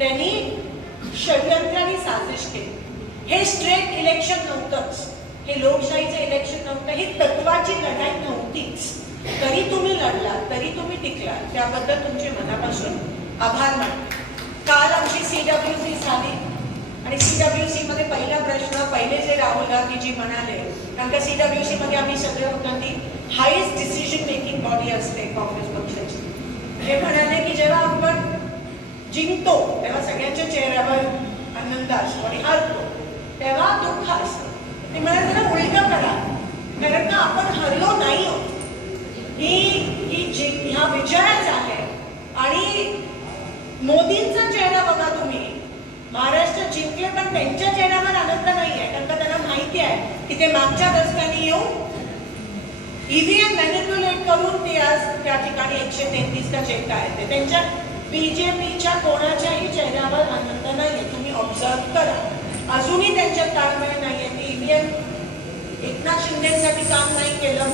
त्यांनी षडयंत्राने साजिश केली हे स्ट्रेट इलेक्शन नव्हतंच हे लोकशाहीचं इलेक्शन नव्हतं ही तत्वाची लढाई नव्हतीच तरी तुम्ही लढला तरी तुम्ही टिकला त्याबद्दल तुमचे मनापासून आभार मानले काल आमची सी डब्ल्यू सी झाली आणि सी डब्ल्यू सी मध्ये पहिला प्रश्न पहिले जे राहुल गांधीजी म्हणाले कारण का सी डब्ल्यू सी मध्ये आम्ही सगळे होतो ती हायेस्ट डिसिजन मेकिंग बॉडी असते काँग्रेस पक्षाची हे म्हणाले जिंकतो तेव्हा सगळ्यांच्या चेहऱ्यावर आनंद असतो आणि हरतो तेव्हा दुःख असतो ते मला जरा उलट करा कारण का आपण हरलो नाही हो ही ही जी हा विजयाच आहे आणि मोदींचा चेहरा बघा तुम्ही महाराष्ट्र जिंकले पण त्यांच्या चेहऱ्यावर आनंद नाही आहे कारण का त्यांना माहिती आहे की ते मागच्या दसकांनी येऊन ईव्हीएम e मॅन्युप्युलेट करून ते आज त्या ठिकाणी एकशे तेहतीसचा चेक आहे त्यांच्या बीजेपीच्या कोणाच्याही चेहऱ्यावर आनंद नाहीये तुम्ही ऑब्झर्व करा अजूनही त्यांच्यात ताळमेळ नाहीये मी इंडियन एकनाथ शिंदेसाठी काम नाही केलं